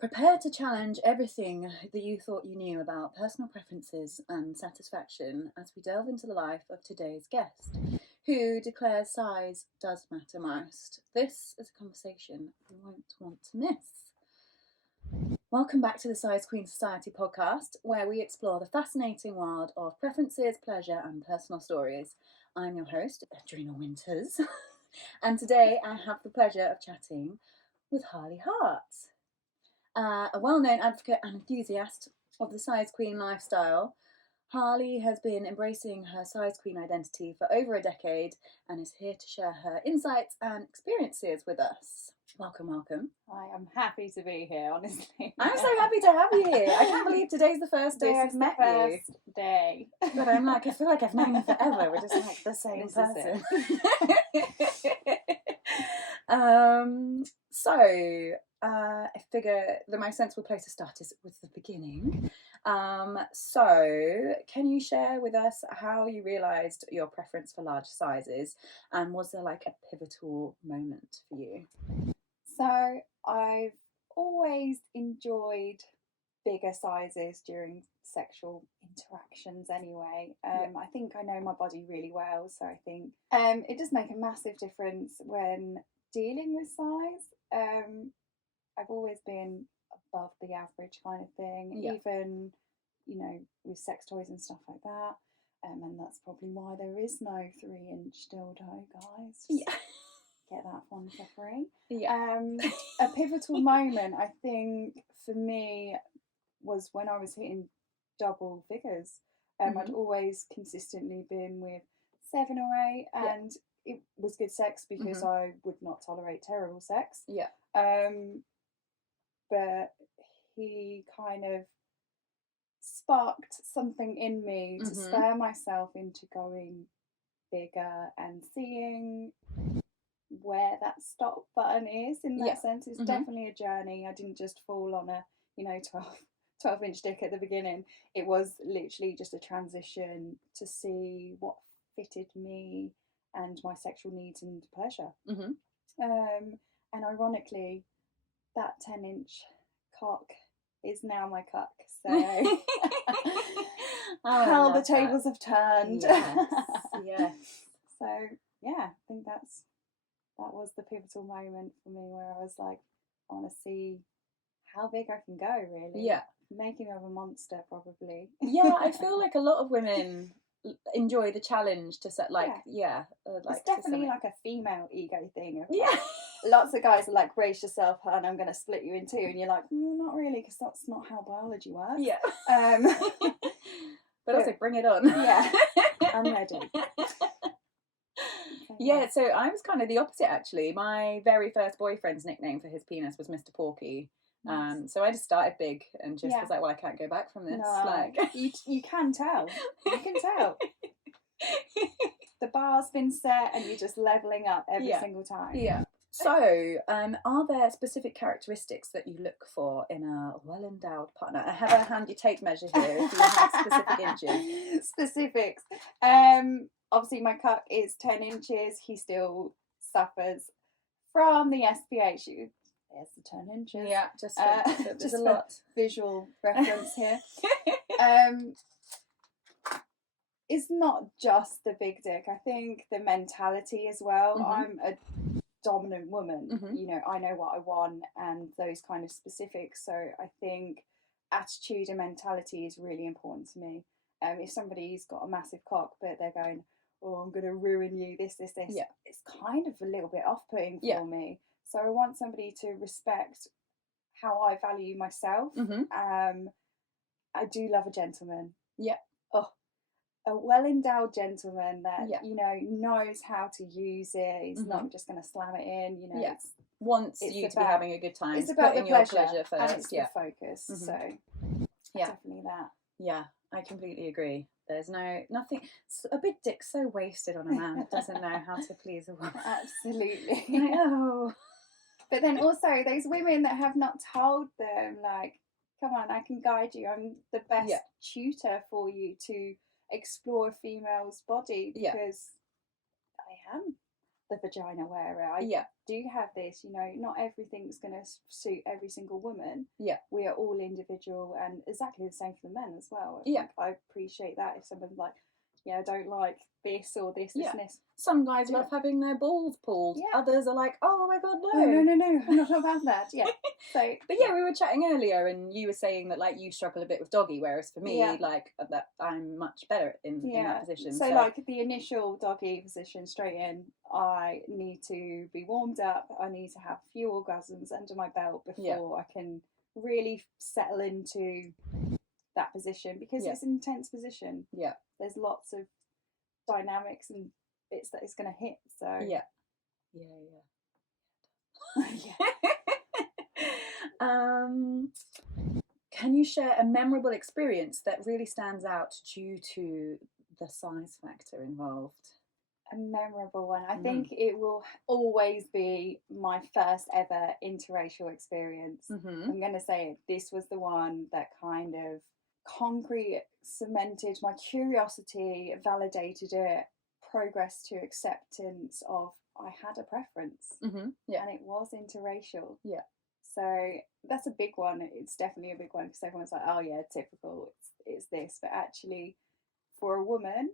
Prepare to challenge everything that you thought you knew about personal preferences and satisfaction as we delve into the life of today's guest, who declares size does matter most. This is a conversation you won't want to miss. Welcome back to the Size Queen Society podcast, where we explore the fascinating world of preferences, pleasure, and personal stories. I'm your host, Adreena Winters, and today I have the pleasure of chatting with Harleyy Heart. A well-known advocate and enthusiast of the size queen lifestyle, Harley has been embracing her size queen identity for over a decade and is here to share her insights and experiences with us. Welcome. I am happy to be here, honestly. I'm so happy to have you here. I can't believe today's the first day I've met you. First day. But I'm like, I feel like I've known you forever. We're just like the same person. I figure the most sensible place to start is with the beginning. So can you share with us how you realised your preference for large sizes, and was there like a pivotal moment for you? So I've always enjoyed bigger sizes during sexual interactions anyway. I think I know my body really well, so I think it does make a massive difference when dealing with size. I've always been above the average kind of thing, even, with sex toys and stuff like that. And that's probably why there is no 3-inch dildo, guys. Get that one for free. A pivotal moment, I think, for me was when I was hitting double figures. I'd always consistently been with 7 or 8, and it was good sex because I would not tolerate terrible sex. But he kind of sparked something in me to spur myself into going bigger and seeing where that stop button is in that sense. It's definitely a journey. I didn't just fall on a 12-inch dick at the beginning. It was literally just a transition to see what fitted me and my sexual needs and pleasure. And ironically, that 10-inch cock is now my cuck. So how the tables have turned. Yes. So yeah, I think that was the pivotal moment for me, where I was like, I want to see how big I can go, really. Making of a monster, probably. I feel like a lot of women enjoy the challenge to set it's definitely like a female ego thing. Lots of guys are like, brace yourself, hun, I'm going to split you in two, and you're like, not really, because that's not how biology works. But also bring it on. I'm ready. So I was kind of the opposite, actually. My very first boyfriend's nickname for his penis was Mr. Porky. Nice. So I just started big and just was like, well, I can't go back from this. No, you can tell. You can tell. The bar's been set and you're just levelling up every single time. So, are there specific characteristics that you look for in a well-endowed partner? I have a handy tape measure here if you have specific inches. Specifics. Obviously, my cuck is 10 inches. He still suffers from the SPH. There's the 10 inches. Just a lot. Visual reference here. It's not just the big dick. I think the mentality as well. I'm a dominant woman. I know what I want and those kind of specifics. So I think attitude and mentality is really important to me. If somebody's got a massive cock but they're going, oh, I'm going to ruin you, this, it's kind of a little bit off-putting for me. So I want somebody to respect how I value myself. I do love a gentleman. A well-endowed gentleman that knows how to use it. He's not just going to slam it in. Wants you to be having a good time. It's about the pleasure first, and it's the focus. So definitely that. Yeah, I completely agree. There's nothing. A big dick's so wasted on a man that doesn't know how to please a woman. Absolutely. No. But then also those women that have not told them, like, come on, I can guide you. I'm the best tutor for you to explore a female's body because I am. the vagina wearer. I do have this, you know, not everything's going to suit every single woman. Yeah. We are all individual, and exactly the same for the men as well. I appreciate that if someone's like, yeah, I don't like this or this, this, and this. Some guys love having their balls pulled. Yeah. Others are like, oh my god, no. No, I'm not about that. Yeah. So, but yeah, we were chatting earlier, and you were saying that like you struggle a bit with doggy, whereas for me, like that I'm much better in that position. So like the initial doggy position, straight in, I need to be warmed up. I need to have a few orgasms under my belt before I can really settle into that position, because it's an intense position. Yeah. There's lots of dynamics and bits that it's going to hit. So yeah. Can you share a memorable experience that really stands out due to the size factor involved? A memorable one. I think it will always be my first ever interracial experience. I'm going to say it. This was the one that kind of concrete cemented my curiosity, validated it, progressed to acceptance of I had a preference, and it was interracial. Yeah. So that's a big one. It's definitely a big one, because everyone's like, oh yeah, typical, it's this. But actually, for a woman,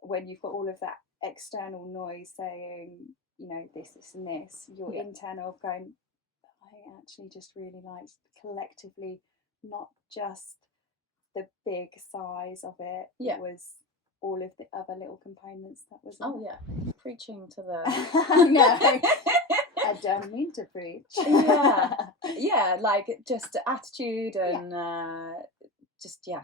when you've got all of that external noise saying, you know, this and this, your internal of going, I actually just really liked collectively, not just the big size of it. It was all of the other little components that was preaching to the no, I don't mean to preach. Like just attitude and just the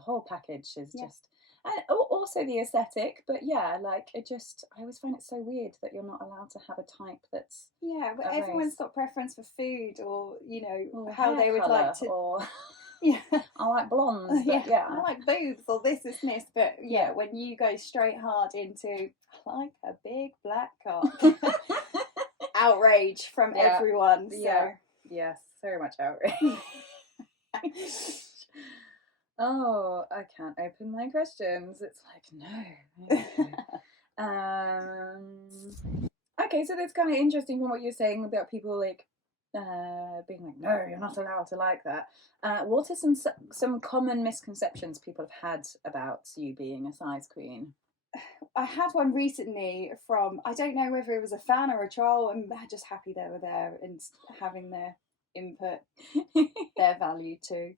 whole package is just, and also the aesthetic, but like it just, I always find it so weird that you're not allowed to have a type that's but everyone's got preference for food, or you know, or how they would like to, or I like blondes, but I like boobs, or this is this, but when you go straight hard into I like a big black cock, outrage from everyone. So yes, very much outrage. Oh, I can't open my questions. It's like no. Okay, so that's kind of interesting from what you're saying about people like being like, no, you're not allowed to like that. What are some common misconceptions people have had about you being a size queen? I had one recently from, I don't know whether it was a fan or a troll. I'm just happy they were there and having their input, their value too.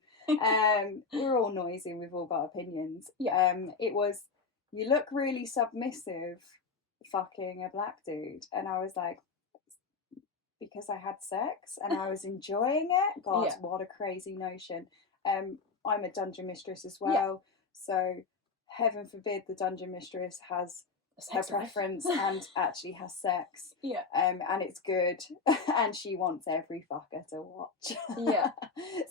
We're all noisy, we've all got opinions. It was, you look really submissive fucking a black dude, and I was like, because I had sex and I was enjoying it. God, what a crazy notion. I'm a dungeon mistress as well, so heaven forbid the dungeon mistress has her preference and actually has sex. And it's good, and she wants every fucker to watch.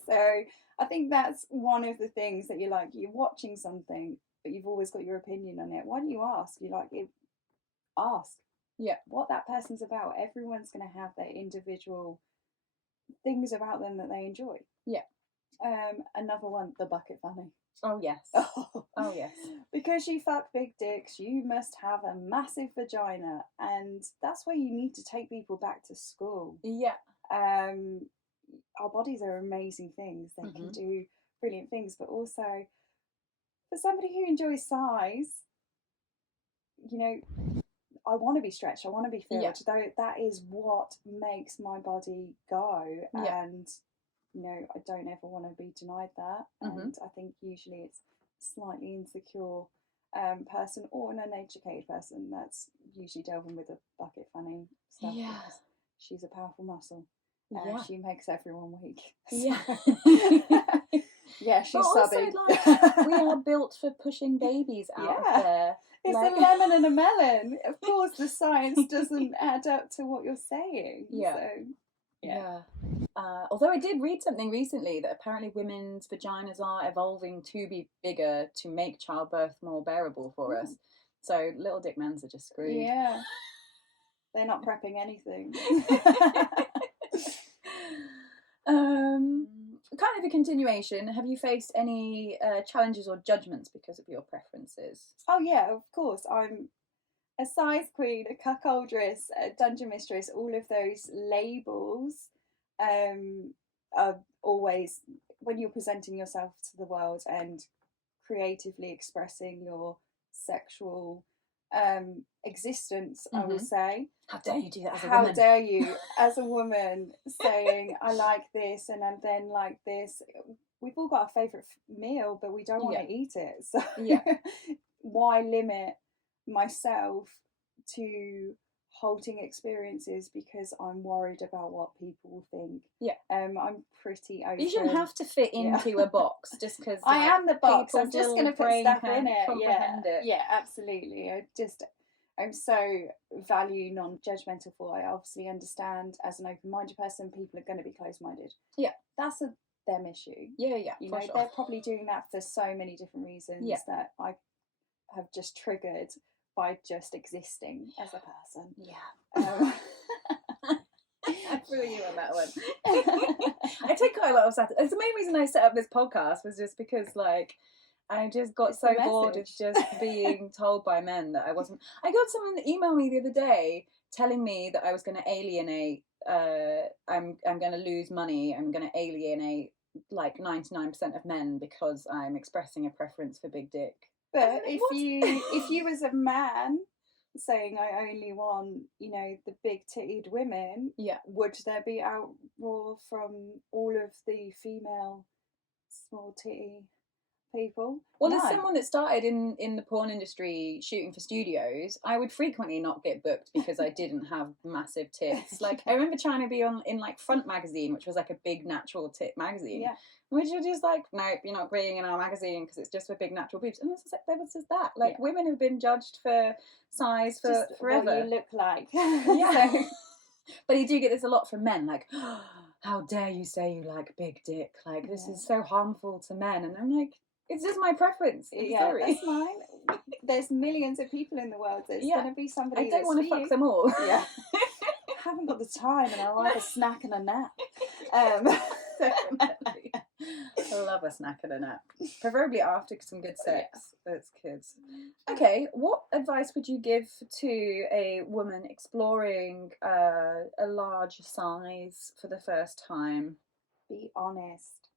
So I think that's one of the things that you're like, you're watching something, but you've always got your opinion on it. Why don't you ask? You like it, ask. What that person's about. Everyone's going to have their individual things about them that they enjoy. Another one, the bucket fanny. Oh yes. Oh yes. Because you fuck big dicks, you must have a massive vagina, and that's where you need to take people back to school. Our bodies are amazing things. They can do brilliant things, but also for somebody who enjoys size, you know, I want to be stretched, I want to be filled. That is what makes my body go. And you know, I don't ever want to be denied that. And I think usually it's a slightly insecure person or an uneducated person that's usually delving with a bucket fanny stuff. Because she's a powerful muscle. She makes everyone weak. She's subbing. Like, we are built for pushing babies out of there. It's a lemon and a melon. Of course, the science doesn't add up to what you're saying. Although I did read something recently that apparently women's vaginas are evolving to be bigger to make childbirth more bearable for us. So little dick mans are just screwed. They're not prepping anything. Kind of a continuation. Have you faced any challenges or judgments because of your preferences? Oh yeah, of course. I'm a size queen, a cuckoldress, a dungeon mistress, all of those labels are always, when you're presenting yourself to the world and creatively expressing your sexual existence, I will say. How dare you do that as a How woman? dare you, as a woman, saying, I like this and I then like this. We've all got a favourite meal, but we don't want to eat it. So why limit myself to halting experiences because I'm worried about what people will think? I'm pretty open. You shouldn't have to fit into a box just because I am the box. I'm just going to put stuff in it. It. Yeah, absolutely. I'm so value non-judgmental for. I obviously understand as an open-minded person, people are going to be closed-minded. Yeah, that's them issue. Yeah, you know, they're probably doing that for so many different reasons that I have just triggered by just existing as a person. Yeah. I feel you on that one. I take quite a lot of satisfaction. The main reason I set up this podcast was just because, like, I just got so bored of just being told by men that I wasn't. I got someone that emailed me the other day telling me that I was going to alienate. I'm going to lose money. I'm going to alienate like 99% of men because I'm expressing a preference for big dick. But if you as a man saying I only want, you know, the big titted women, would there be outroar from all of the female small titty people? Well, as someone that started in the porn industry shooting for studios, I would frequently not get booked because I didn't have massive tits. Like, I remember trying to be in like Front magazine, which was like a big natural tit magazine, which are just like, nope, you're not being in our magazine because it's just for big natural boobs. And it's just like, there was just that. Like, women have been judged for size for forever. What you look like. Yeah. But you do get this a lot from men, like, oh, how dare you say you like big dick? Like, this is so harmful to men. And I'm like, it's just my preference. Sorry. That's mine. There's millions of people in the world. There's going to be somebody. I don't want to fuck them all. Yeah. I haven't got the time, and I like a snack and a nap. Definitely. I love a snack and a nap, preferably after some good sex. That's kids. Okay, what advice would you give to a woman exploring a large size for the first time? Be honest.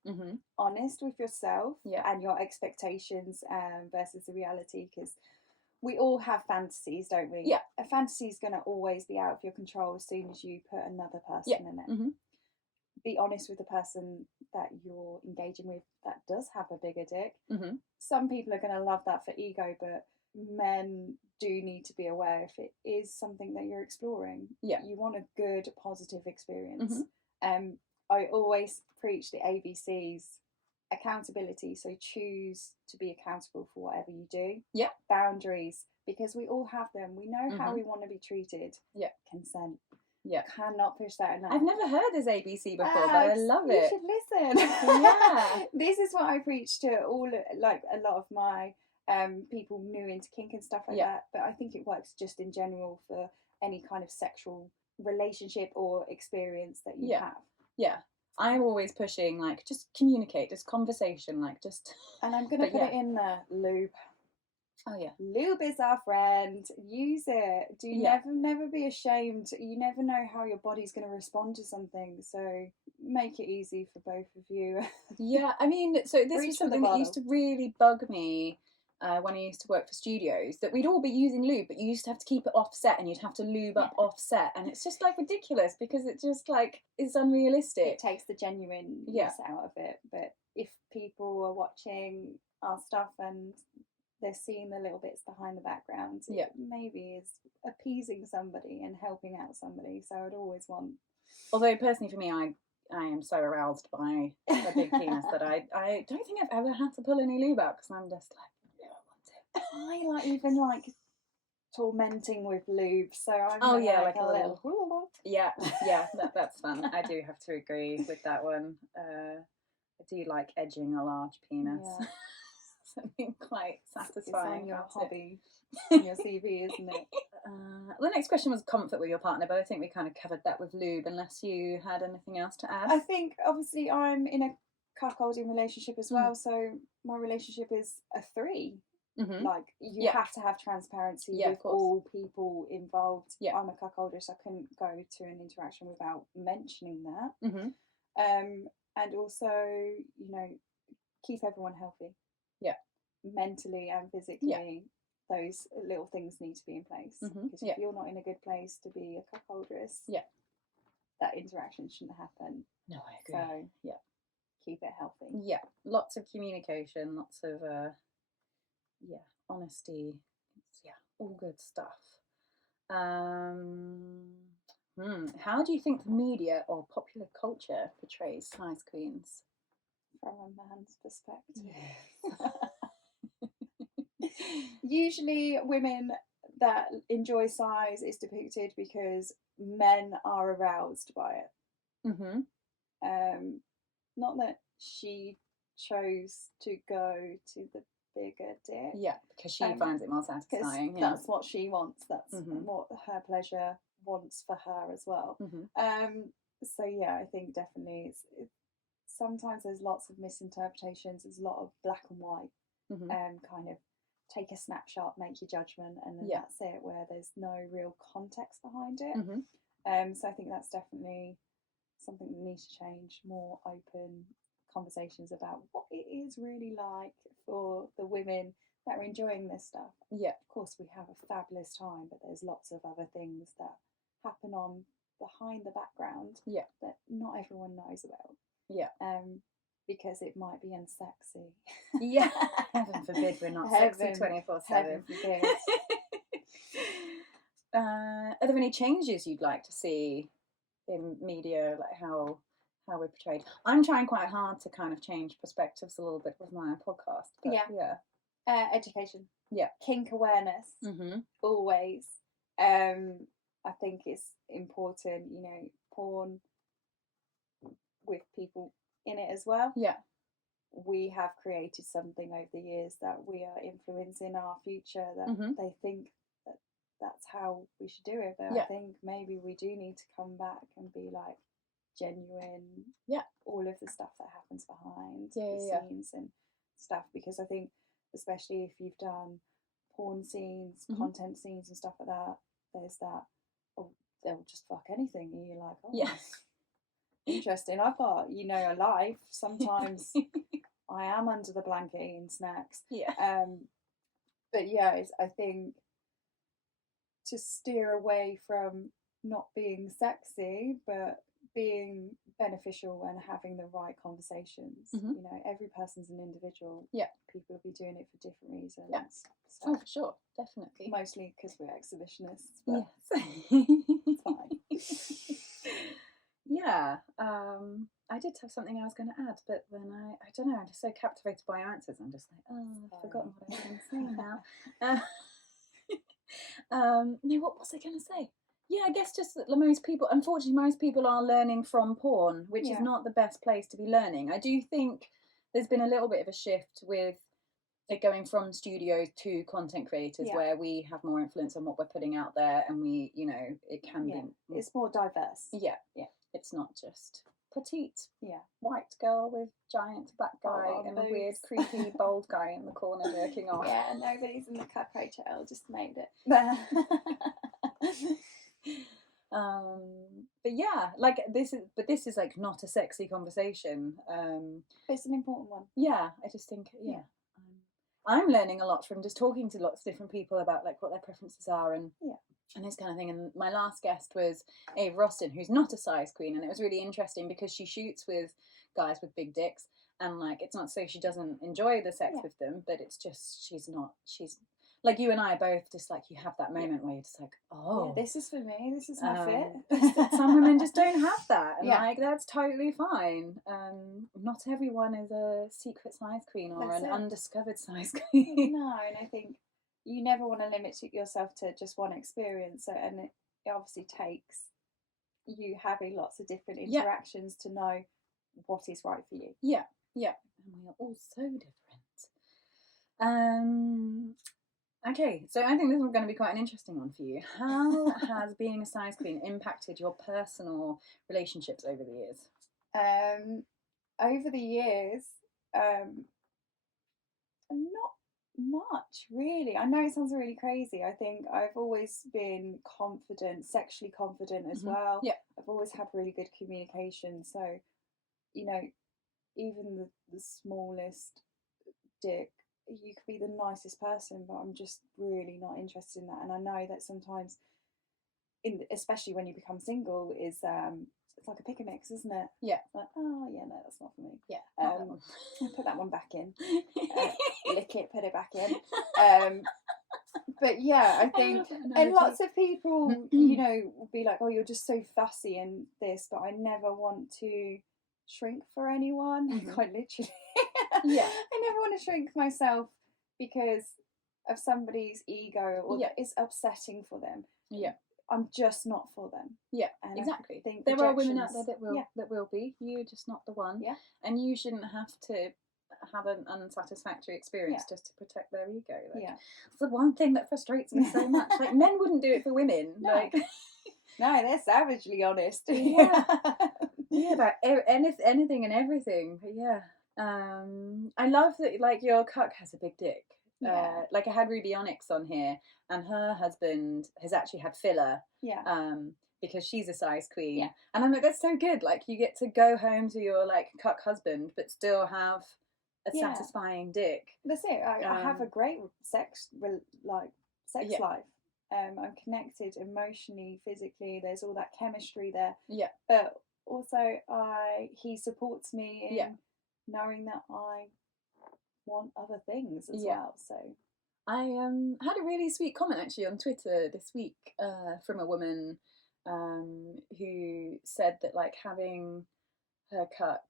Honest with yourself and your expectations versus the reality, because we all have fantasies, don't we? Yeah. A fantasy is going to always be out of your control as soon as you put another person in it. Be honest with the person that you're engaging with that does have a bigger dick. Some people are going to love that for ego, but men do need to be aware if it is something that you're exploring. You want a good, positive experience. I always preach the ABCs. Accountability, so choose to be accountable for whatever you do. Boundaries, because we all have them. We know how we want to be treated. Consent. Cannot push that enough. I've never heard this ABC before, but I love it. You should listen. This is what I preach to all, like a lot of my people new into kink and stuff like that. But I think it works just in general for any kind of sexual relationship or experience that you have. I'm always pushing, like, just communicate, just conversation, like, just... And I'm going to put it in there, lube. Oh, yeah. Lube is our friend. Use it. Do never be ashamed. You never know how your body's going to respond to something, so make it easy for both of you. I mean, so this is something that used to really bug me when I used to work for studios, that we'd all be using lube, but you used to have to keep it offset and you'd have to lube up offset, and it's just like ridiculous because it just like is unrealistic. It takes the genuineness out of it. But if people are watching our stuff and they're seeing the little bits behind the background, it maybe is appeasing somebody and helping out somebody. So I'd always want. Although personally for me, I am so aroused by a big penis that I don't think I've ever had to pull any lube out because I'm just like, I even like tormenting with lube, so I'm like a little that's fun. I do have to agree with that one. I do like edging a large penis. Something quite satisfying. It's on your hobby, on your CV, isn't it? The next question was comfort with your partner, but I think we kind of covered that with lube. Unless you had anything else to add. I think obviously I'm in a cuckolding relationship as well, so my relationship is a 3. Like, you Yeah. have to have transparency Yeah, of with course. all people involved. Yeah. I'm a cuckolder, so I couldn't go to an interaction without mentioning that. Mm-hmm. And also, you know, keep everyone healthy. Yeah. Mentally and physically, those little things need to be in place. Because if you're not in a good place to be a cuckoldress, that interaction shouldn't happen. No, I agree. So keep it healthy. Yeah, lots of communication, lots of honesty. Yeah, all good stuff. How do you think the media or popular culture portrays size queens? From a man's perspective. Usually women that enjoy size is depicted because men are aroused by it. Not that she chose to go to the bigger dick. Yeah, because she finds it more satisfying. Yeah. That's what she wants. That's what her pleasure wants for her as well. So yeah, I think definitely sometimes there's lots of misinterpretations. There's a lot of black and white, kind of take a snapshot, make your judgment, and then that's it, where there's no real context behind it. So I think that's definitely something that needs to change. More open conversations about what it is really like for the women that are enjoying this stuff. Yeah, of course we have a fabulous time, but there's lots of other things that happen on behind the background that not everyone knows about. Because it might be unsexy. Yeah, heaven forbid we're not sexy 24/7. Heaven forbid. Are there any changes you'd like to see in media, like how we're portrayed? I'm trying quite hard to kind of change perspectives a little bit with my podcast. But education. Yeah. Kink awareness. Always. I think it's important, you know, porn with people in it as well. Yeah. We have created something over the years that we are influencing our future, that they think that that's how we should do it. But I think maybe we do need to come back and be like genuine. Yeah. All of the stuff that happens behind the scenes and stuff, because I think especially if you've done porn scenes, content scenes and stuff like that, there's that, oh, they'll just fuck anything, and you're like, oh, yes. Interesting. I've got, you know, a life. Sometimes I am under the blanket eating snacks. Yeah. But yeah, I think to steer away from not being sexy, but being beneficial and having the right conversations. You know, every person's an individual. Yeah. People will be doing it for different reasons. Yeah. So for sure, definitely. Mostly because we're exhibitionists. But yes. It's fine. Yeah, I did have something I was going to add, but then I don't know, I'm just so captivated by your answers. I'm just like, oh, I've forgotten what I was going to say now. No, what was I going to say? Yeah, I guess just that most people, unfortunately, most people are learning from porn, which is not the best place to be learning. I do think there's been a little bit of a shift with it going from studios to content creators, where we have more influence on what we're putting out there, and we, you know, it can be. It's more diverse. Yeah, yeah. It's not just petite, white girl with giant black guy and a weird, creepy, bald guy in the corner jerking off. Yeah, nobody's in the cockroach hole, just made it. But yeah, like this is like not a sexy conversation. It's an important one. Yeah, I just think I'm learning a lot from just talking to lots of different people about like what their preferences are and this kind of thing. And my last guest was Ava Roston, who's not a size queen, and it was really interesting because she shoots with guys with big dicks, and like it's not so she doesn't enjoy the sex with them, but it's just she's like you and I are both just like, you have that moment where you're just like, oh, this is for me, this is my fit. Some women just don't have that, and like that's totally fine. Not everyone is a secret size queen or an undiscovered size queen. No, and I think you never want to limit yourself to just one experience, and it obviously takes you having lots of different interactions to know what is right for you. Yeah, yeah, and we are all so different. Okay, so I think this is going to be quite an interesting one for you. How has being a size queen impacted your personal relationships over the years? Over the years, not much, really. I know it sounds really crazy. I think I've always been confident, sexually confident as well. Yeah. I've always had really good communication. So, you know, even the smallest dick, you could be the nicest person, but I'm just really not interested in that. And I know that sometimes, especially when you become single, is it's like a pick and mix, isn't it? Yeah. Like, oh yeah, no, that's not for me. Yeah. Put that one back in. Lick it, put it back in. But yeah, I think, and lots of people, you know, will be like, oh, you're just so fussy and this, but I never want to shrink for anyone. Quite literally. Yeah. I never want to shrink myself because of somebody's ego or that it's upsetting for them. Yeah. I'm just not for them. Yeah, and exactly. I think there are women out there that will be. You're just not the one. Yeah. And you shouldn't have to have an unsatisfactory experience just to protect their ego. Like, it's the one thing that frustrates me so much. Like, men wouldn't do it for women. No. Like, no, they're savagely honest. Yeah. Yeah, about anything and everything. But yeah. I love that, like, your cuck has a big dick. Yeah. Like, I had Ruby Onyx on here, and her husband has actually had filler. Yeah. Because she's a size queen. Yeah. And I'm like, that's so good. Like, you get to go home to your, like, cuck husband, but still have a satisfying dick. That's it. I have a great sex life. I'm connected emotionally, physically. There's all that chemistry there. Yeah. But also, he supports me in knowing that I want other things as well. So I had a really sweet comment actually on Twitter this week from a woman who said that, like, having her cuck,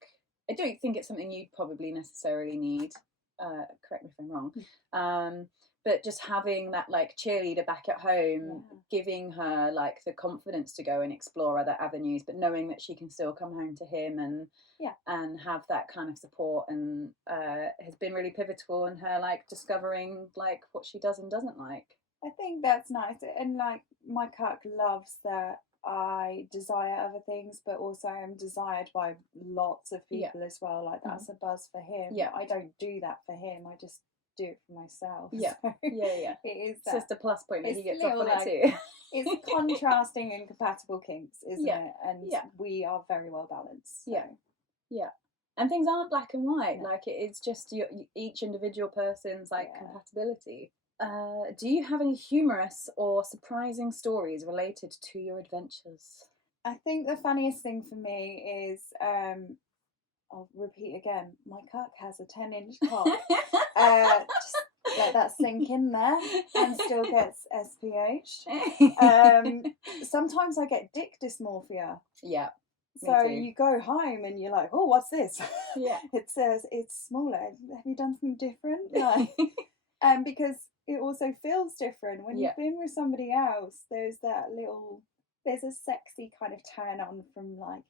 I don't think it's something you'd probably necessarily need. Correct me if I'm wrong. But just having that, like, cheerleader back at home, giving her, like, the confidence to go and explore other avenues, but knowing that she can still come home to him and have that kind of support, and has been really pivotal in her, like, discovering, like, what she does and doesn't like. I think that's nice. And, like, my cuck loves that I desire other things, but also I'm desired by lots of people as well. Like, that's a buzz for him. Yeah. I don't do that for him. I just do it for myself. Yeah. So yeah. It is it's just a plus point that he gets off on like, it too. It's contrasting and compatible kinks, isn't it? And Yeah. we are very well balanced. So. Yeah. And things aren't black and white. Like, it's just each individual person's, like, compatibility. Do you have any humorous or surprising stories related to your adventures? I think the funniest thing for me is, I'll repeat again, my cuck has a 10-inch cock. Just let that sink in there, and still gets SPH. Sometimes I get dick dysmorphia. Yeah. So you go home and you're like, oh, what's this? Yeah. It says it's smaller. Have you done something different? Like, because it also feels different when you've been with somebody else. There's a sexy kind of turn on from, like,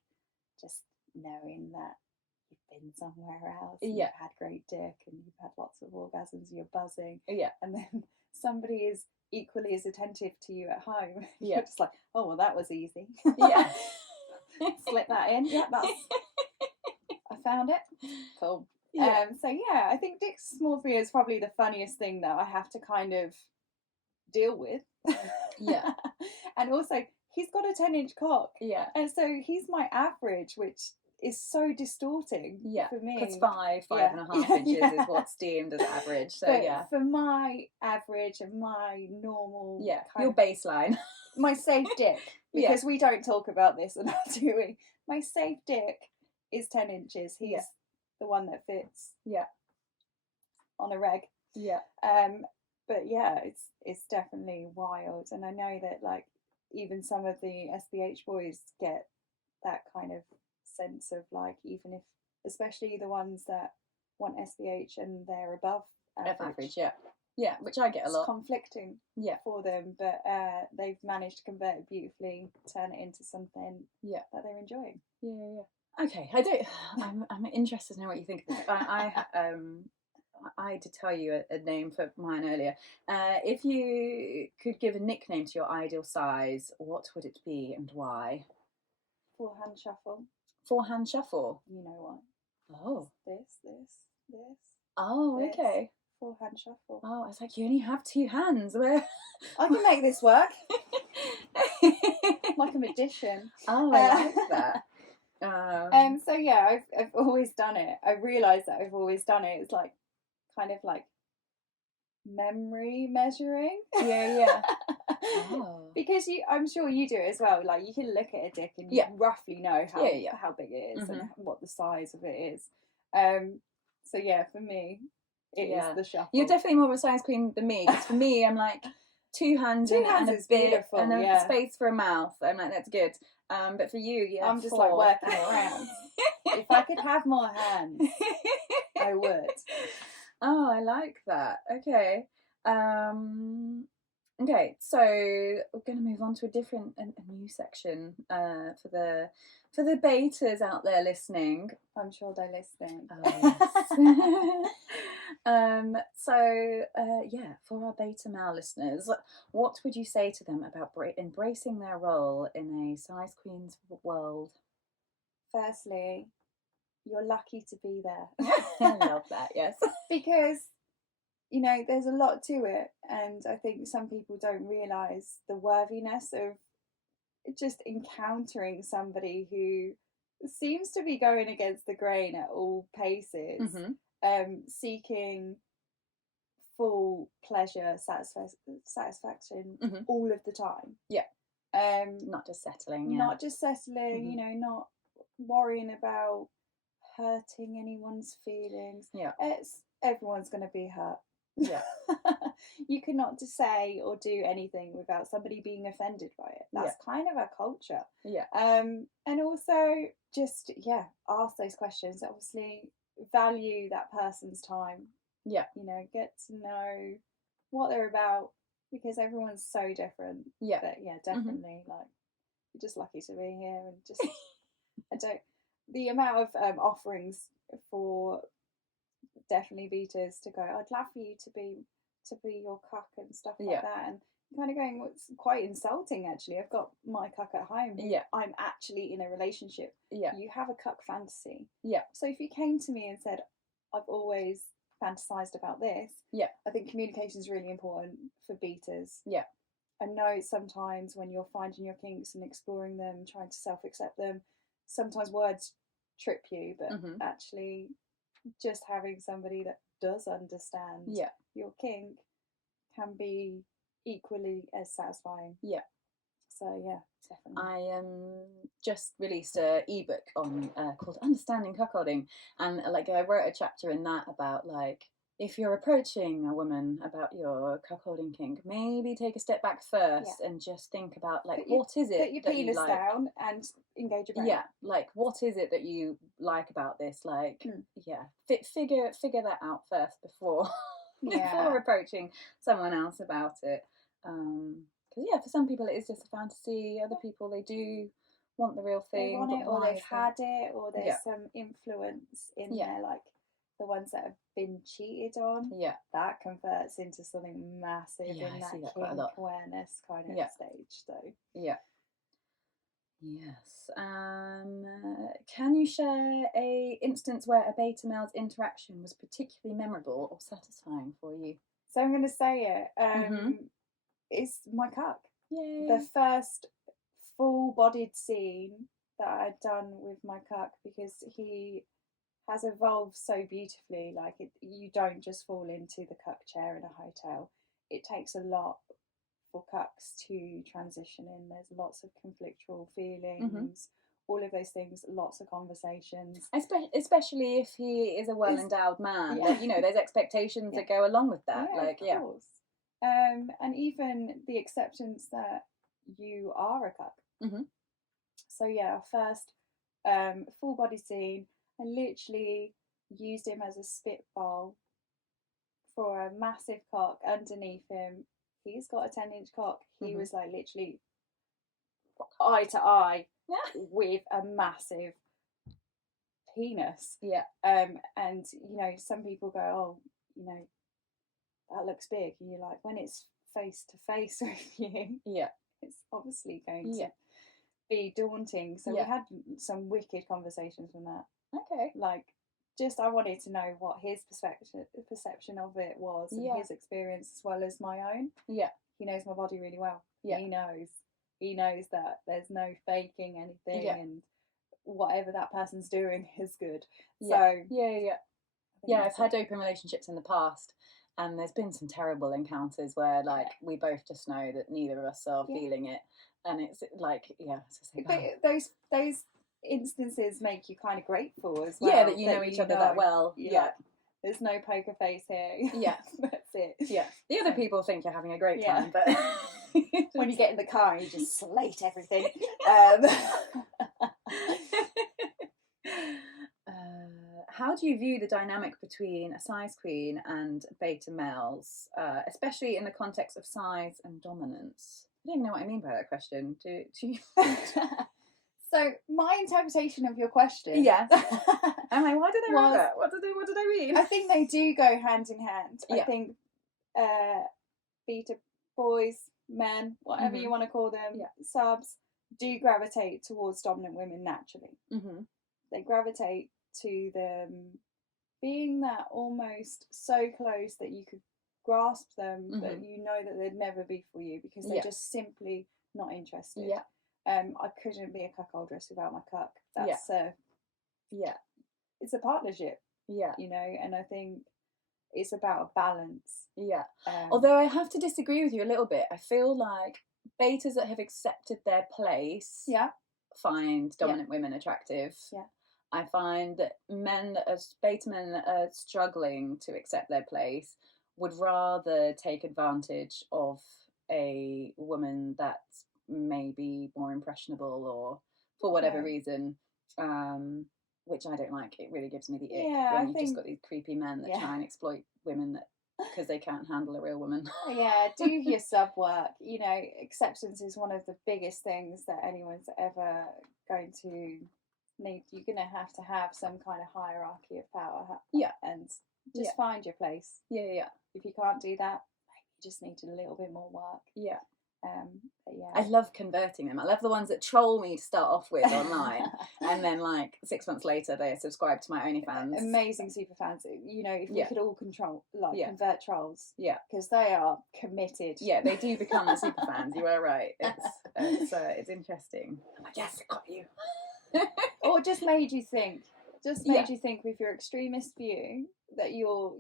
just knowing that you've been somewhere else, and you've had great dick, and you've had lots of orgasms, and you're buzzing, and then somebody is equally as attentive to you at home. You're just like, oh, well, that was easy. Slip that in. Yeah, I found it. Cool. So yeah, I think dick dysmorphia is probably the funniest thing that I have to kind of deal with. Yeah. And also, he's got a 10-inch cock. Yeah. And so he's my average, which is so distorting for me. Because 5.5 inches is what's deemed as average. So but for my average and my normal, your baseline, my safe dick, because we don't talk about this enough, do we? My safe dick is 10 inches. He's the one that fits. On a reg. But yeah, it's definitely wild, and I know that, like, even some of the SPH boys get that kind of sense of, like, even if, especially the ones that want SPH and they're above average. Yeah, which I get a lot. It's conflicting for them, but they've managed to convert it beautifully, turn it into something that they're enjoying. Okay, I'm interested to know what you think of this. I did tell you a name for mine earlier. If you could give a nickname to your ideal size, what would it be and why? Forehand shuffle. Forehand shuffle? You know what? Oh. This. Oh, this. okay. 4-hand shuffle. Oh, I was like, you only have 2 hands. Where? I can make this work. Like a magician. Oh, I like that. So yeah, I've always done it. I realised that I've always done it. It's like kind of like memory measuring. Yeah. Oh. Because I'm sure you do it as well. Like you can look at a dick and you roughly know how big it is and what the size of it is. So yeah, for me, it is the shuffle. You're definitely more of a size queen than me. Because for me, I'm like 2 hands, and a bit and a space for a mouth. I'm like, that's good. But for you, I'm just like working around. If I could have more hands, I would. Oh, I like that. Okay. Okay, so we're going to move on to a new section for the betas out there listening. I'm sure they're listening. Oh, yes. For our beta male listeners, what would you say to them about embracing their role in a size queen's world? Firstly, you're lucky to be there. I love that, yes. Because, you know, there's a lot to it, and I think some people don't realise the worthiness of just encountering somebody who seems to be going against the grain at all paces, seeking full pleasure, satisfaction all of the time. Yeah. Not just settling. Not just settling, you know, not worrying about hurting anyone's feelings. Yeah. Everyone's going to be hurt. Yeah. You cannot just say or do anything without somebody being offended by it. That's kind of our culture. Yeah. And also just ask those questions. Obviously, value that person's time. Yeah. You know, get to know what they're about, because everyone's so different. Yeah. But yeah, definitely like you're just lucky to be here, and just the amount of offerings for definitely beaters to go, I'd love for you to be your cuck and stuff like that, and kind of going, what's quite insulting actually. I've got my cuck at home who I'm actually in a relationship. You have a cuck fantasy. So if you came to me and said, I've always fantasized about this, I think communication is really important for beaters. I know sometimes when you're finding your kinks and exploring them, trying to self-accept them, sometimes words trip you, but actually just having somebody that does understand your kink can be equally as satisfying. So yeah, definitely. I just released an ebook on called Understanding Cuckolding, and like I wrote a chapter in that about like, if you're approaching a woman about your cuckolding kink, maybe take a step back first and just think about like, what is it? Put your penis down and engage your brain. Yeah, like what is it that you like about this? Like, figure that out first before before approaching someone else about it. Because for some people it is just a fantasy. Other people, they do want the real thing. They want it, or they've had it, or there's some influence in there, like the ones that have been cheated on. That converts into something massive in that kink awareness kind of stage. So yes. Can you share a instance where a beta male's interaction was particularly memorable or satisfying for you? So I'm going to say it. It's my cuck. Yay. The first full-bodied scene that I'd done with my cuck, because he has evolved so beautifully. Like you don't just fall into the cuck chair in a hotel. It takes a lot for cucks to transition in. There's lots of conflictual feelings, all of those things, lots of conversations. Especially if he is a well-endowed man. Like, you know, there's expectations that go along with that. Of course. And even the acceptance that you are a cuck. So our first full body scene, I literally used him as a spitball for a massive cock underneath him. He's got a 10-inch cock. He was like literally eye to eye with a massive penis. And you know, some people go, oh, you know, that looks big, and you're like, when it's face to face with you, it's obviously going to be daunting. So we had some wicked conversations from that. Okay. Like just I wanted to know what his perception of it was, and his experience as well as my own. Yeah. He knows my body really well. Yeah. He knows that there's no faking anything, and whatever that person's doing is good. Yeah. So yeah, I've had open relationships in the past, and there's been some terrible encounters where like we both just know that neither of us are feeling it, and it's like it's just like, but those instances make you kind of grateful as well. Yeah, that you know each other that well. Yeah. There's no poker face here. Yeah. That's it. Yeah. The other people think you're having a great time, but when you get in the car and you just slate everything. How do you view the dynamic between a size queen and beta males, especially in the context of size and dominance? I don't even know what I mean by that question. Do you? So my interpretation of your question, yes, I'm like, why did I write that? What did I mean? I think they do go hand in hand. Yeah. I think beta boys, men, whatever you want to call them, subs, do gravitate towards dominant women naturally. Mm-hmm. They gravitate to them being that almost so close that you could grasp them, but you know that they'd never be for you because they're just simply not interested. Yeah. I couldn't be a cuckoldress without my cuck. That's it's a partnership. Yeah. You know, and I think it's about balance. Yeah. Although I have to disagree with you a little bit. I feel like betas that have accepted their place find dominant women attractive. Yeah. I find that beta men that are struggling to accept their place would rather take advantage of a woman that's maybe more impressionable or for whatever reason, which I don't like. It really gives me the ick when you've just got these creepy men that try and exploit women because they can't handle a real woman. Do your sub work. You know, acceptance is one of the biggest things that anyone's ever going to need. You're going to have some kind of hierarchy of power. And just find your place. If you can't do that, you just need a little bit more work. I love converting them. I love the ones that troll me to start off with online, and then like 6 months later they subscribe to my OnlyFans. Amazing super fans. You know, if we could all convert trolls, because they are committed. Yeah, they do become the super fans. You are right. It's interesting. I'm like, yes, I got you. Or just made you think. You think with your extremist view that you're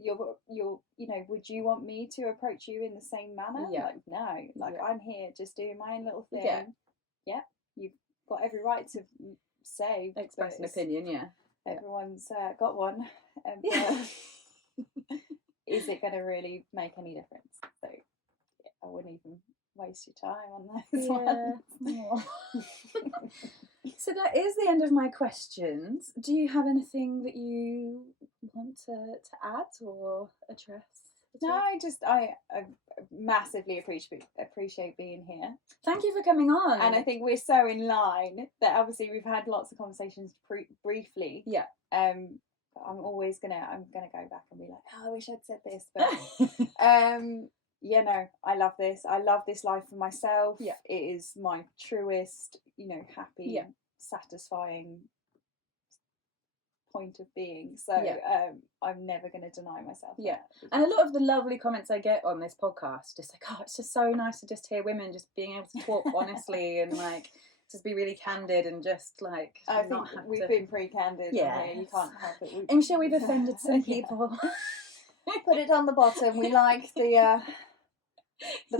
you know, would you want me to approach you in the same manner? Like, no. Like, I'm here just doing my own little thing. You've got every right to say, express an opinion. Everyone's got one. Is it going to really make any difference? So I wouldn't even waste your time on those ones. So that is the end of my questions. Do you have anything that you want to add or address? No, I massively appreciate being here. Thank you for coming on. And I think we're so in line that obviously we've had lots of conversations briefly. I'm gonna go back and be like, I wish I'd said this, but I love this. I love this life for myself. It is my truest, happy, satisfying point of being. So I'm never going to deny myself. And a lot of the lovely comments I get on this podcast, just like, it's just so nice to just hear women just being able to talk honestly and like just be really candid and just like I think we've been pretty candid. You can't help it. I'm sure we've offended some people. Put it on the bottom. We like the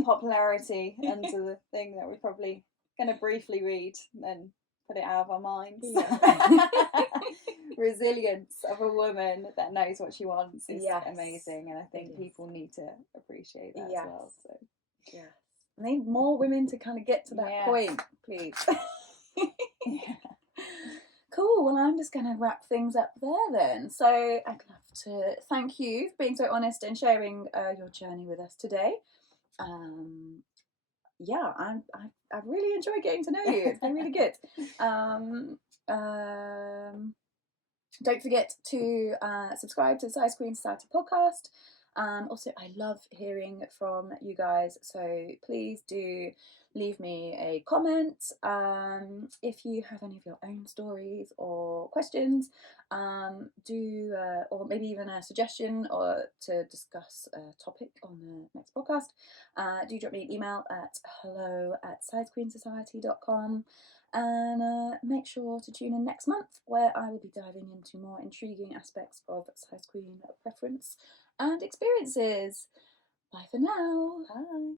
popularity under the thing that we're probably going to briefly read and then put it out of our minds. Resilience of a woman that knows what she wants is amazing, and I think people need to appreciate that as well. So I need more women to kind of get to that point, please. Cool. Well, I'm just going to wrap things up there then. So I'd love to thank you for being so honest and sharing your journey with us today. I've really enjoyed getting to know you. It's been really good. Don't forget to subscribe to the Size Queen Society podcast. Also, I love hearing from you guys, so please do leave me a comment if you have any of your own stories or questions. Or maybe even a suggestion or to discuss a topic on the next podcast. Do drop me an email at hello@sizequeensociety.com. And make sure to tune in next month, where I will be diving into more intriguing aspects of size queen preference and experiences. Bye for now. Bye.